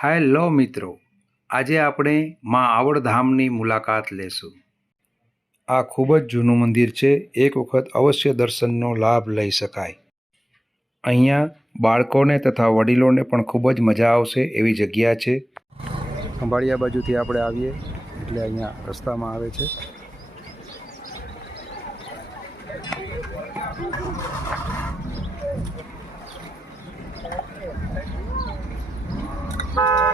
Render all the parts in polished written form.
Hello મિત્રો, આજે આપણે માં આવડ ધામની મુલાકાત લેશું. આ ખૂબ જ જૂનું મંદિર છે. એક વખત અવશ્ય દર્શનનો લાભ લઈ શકાય. અહીંયા બાળકોને તથા વડીલોને પણ ખૂબ જ મજા આવશે એવી જગ્યા છે. ખંભાળિયા બાજુથી આપણે આવીએ એટલે અહીંયા રસ્તામાં આવે છે. હા,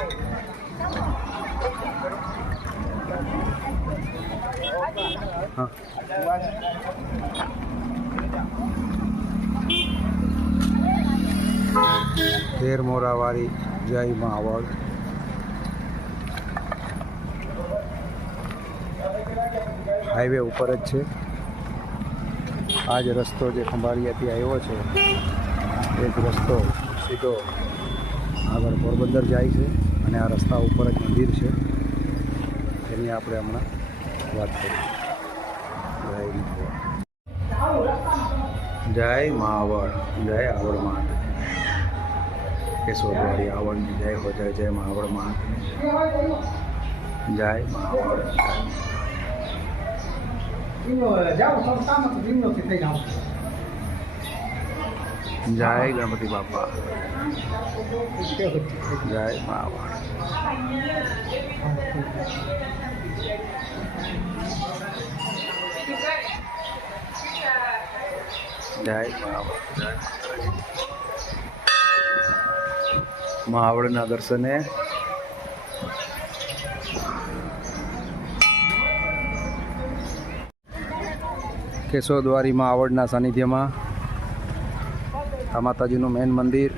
તેર મોરાવાળી જય માં આવડ. હાઈવે ઉપર જ છે. આ જ રસ્તો જે ખંભાળિયાથી આવ્યો છે એ જ રસ્તો સીધો આગળ પોરબંદર જાય છે અને આ રસ્તા ઉપર જ મંદિર છે એની આપણે હમણાં વાત કરીએ. જય માવડ, જય આવડ માં, કેશોદવાળી આવડની જય હો, જય જય માવડ માં, જય માવડ. જય ગણપતિ બાપા, જય માવડ. જય માવડ. માવડના દર્શને કેશોદવાળી માવડના સાનિધ્યમાં આ માતાજીનું મેન મંદિર.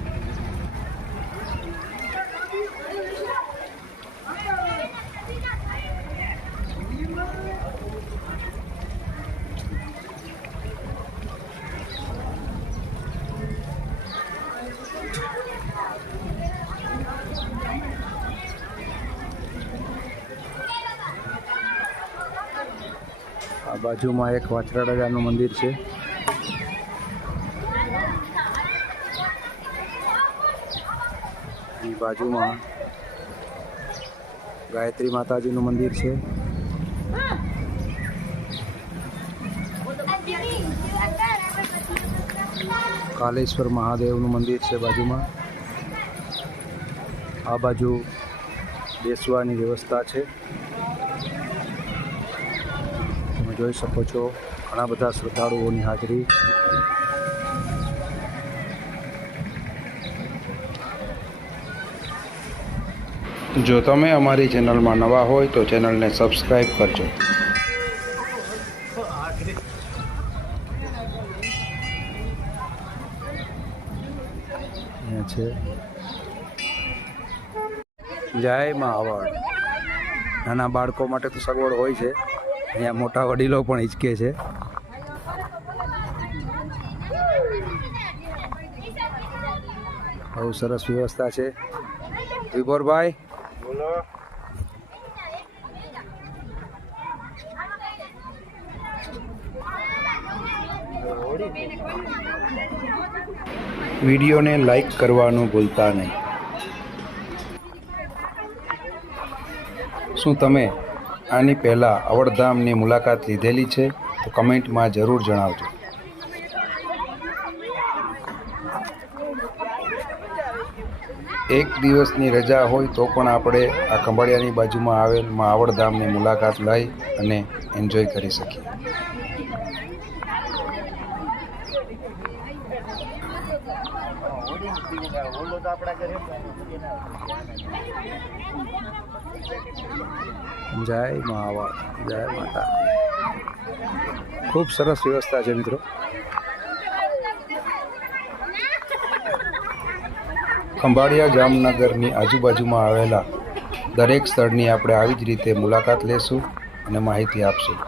આ બાજુમાં એક વાછરાડાનું મંદિર છે. એ બાજુમાં ગાયત્રી માતાજીનું મંદિર છે. કાલેશ્વર મહાદેવનું મંદિર છે બાજુમાં. આ બાજુ બેસવાની વ્યવસ્થા છે. જોઈ શકો છો ઘણા બધા શ્રદ્ધાળુઓની હાજરી. જો તમે અમારી ચેનલમાં નવા હોય તો ચેનલને સબસ્ક્રાઈબ કરજો. અહીંયા છે જય માં આવડ. નાના બાળકો માટે તો સગવડ હોય છે. અહીંયા મોટા વડીલો પણ હિંચકે છે. બહુ સરસ વ્યવસ્થા છે. વિભોરભાઈ બોલો. વિડીયોને લાઈક કરવાનું ભૂલતા નહીં. શું તમે આની પહેલાં આવડધામની મુલાકાત લીધેલી છે તો કમેન્ટમાં જરૂર જણાવજો. એક દિવસની રજા હોય તો પણ આપણે આ ખંભાળિયાની બાજુમાં આવેલ માં આવડધામની મુલાકાત લઈ અને એન્જોય કરી શકીએ. જય માવડ, જય માતા. ખૂબ સરસ વ્યવસ્થા છે મિત્રો. ખંભાળિયા જામનગરની આજુબાજુમાં આવેલા દરેક સ્થળની આપણે આવી જ રીતે મુલાકાત લેશું અને માહિતી આપશું.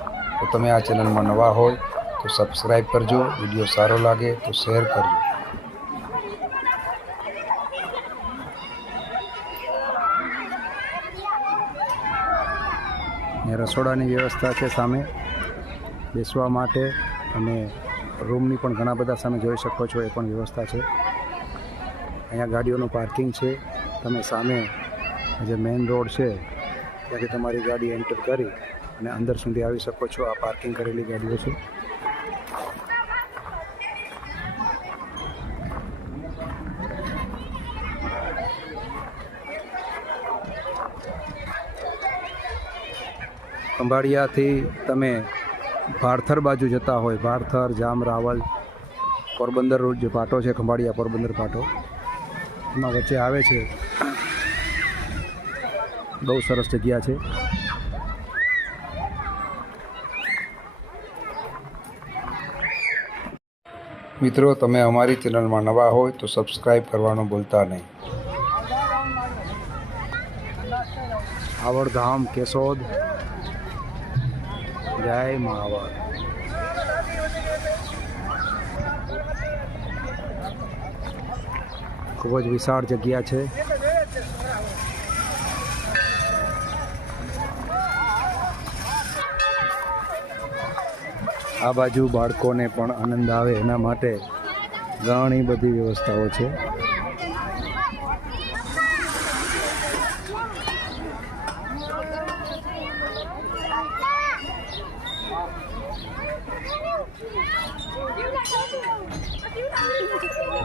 તો તમે આ ચેનલમાં નવા હોય તો સબસ્ક્રાઈબ કરજો. વિડીયો સારો લાગે તો શેર કરજો. રસોડાની વ્યવસ્થા છે સામે બેસવા માટે, અને રૂમની પણ ઘણા બધા સામે જોઈ શકો છો એ પણ વ્યવસ્થા છે. અહીંયા ગાડીઓનું પાર્કિંગ છે. તમે સામે જે મેઇન રોડ છે ત્યાંથી તમારી ગાડી એન્ટર કરી અને અંદર સુધી આવી શકો છો. આ પાર્કિંગ કરેલી ગાડીઓ છે. ખંભાળિયાથી તમે ભારથર બાજુ જતા હોય, ભારથર, જામ, રાવલ, પોરબંદર રોડ જે પાટો છે, ખંભાળિયા પોરબંદર પાટો, એમાં વચ્ચે આવે છે. બહુ સરસ જગ્યા છે. મિત્રો, તમે અમારી ચેનલમાં નવા હોય તો સબસ્ક્રાઈબ કરવાનું ભૂલતા નહીં. આવડધામ કેશોદ. જય મા આવડ. ખૂબ જ વિશાળ જગ્યા છે. આ બાજુ બાળકોને પણ આનંદ આવે એના માટે ઘણી બધી વ્યવસ્થાઓ છે.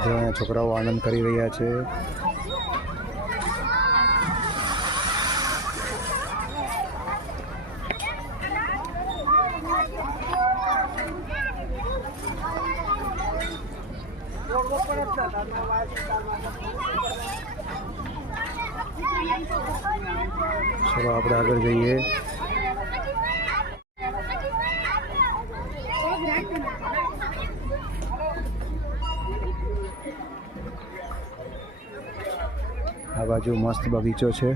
અહીંયા છોકરાઓ આનંદ કરી રહ્યા છે. ચલો આપણે આગળ જઈએ. આ બાજુ મસ્ત બગીચો છે.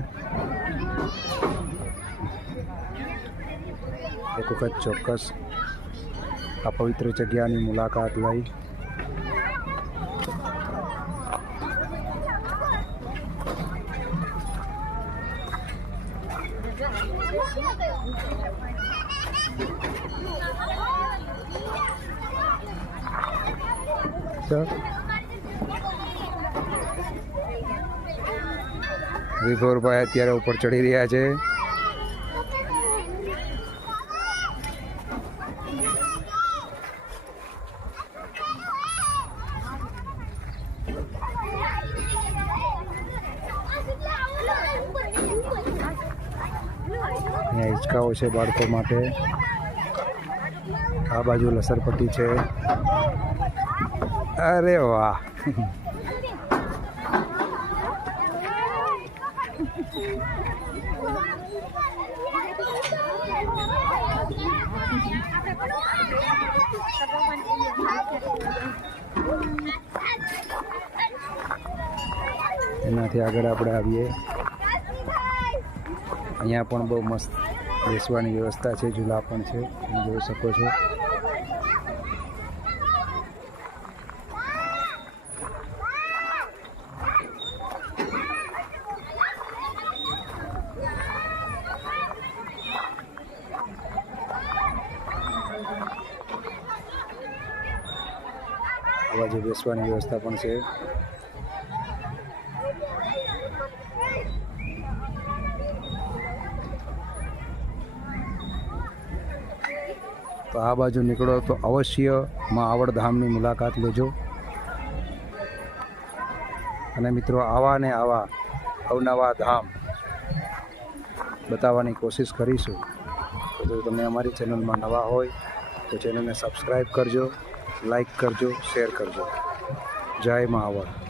એક વખત ચોક્કસ આ પવિત્ર જગ્યાની મુલાકાત લઈ. વિભોરભાઈ અત્યારે ઉપર ચડી રહ્યા છે. અહીંયા હિંચકાઓ છે બાળકો માટે. આ બાજુ લસરપટ્ટી છે. અરે વાહ. એનાથી આગળ આપણે આવીએ. અહીંયા પણ બહુ મસ્ત બેસવાની વ્યવસ્થા છે. ઝૂલા પણ છે, તમે જોઈ શકો છો. આ બાજુ બેસવાની વ્યવસ્થા પણ છે. તો આ બાજુ નીકળો તો અવશ્ય માં આવડધામની મુલાકાત લેજો. અને મિત્રો, આવા ને આવા અવનવા ધામ બતાવવાની કોશિશ કરીશું. તો તમે અમારી ચેનલમાં નવા હોય તો ચેનલને સબસ્ક્રાઈબ કરજો, લાઈક કરજો, શેર કરજો. જય મા આવડ.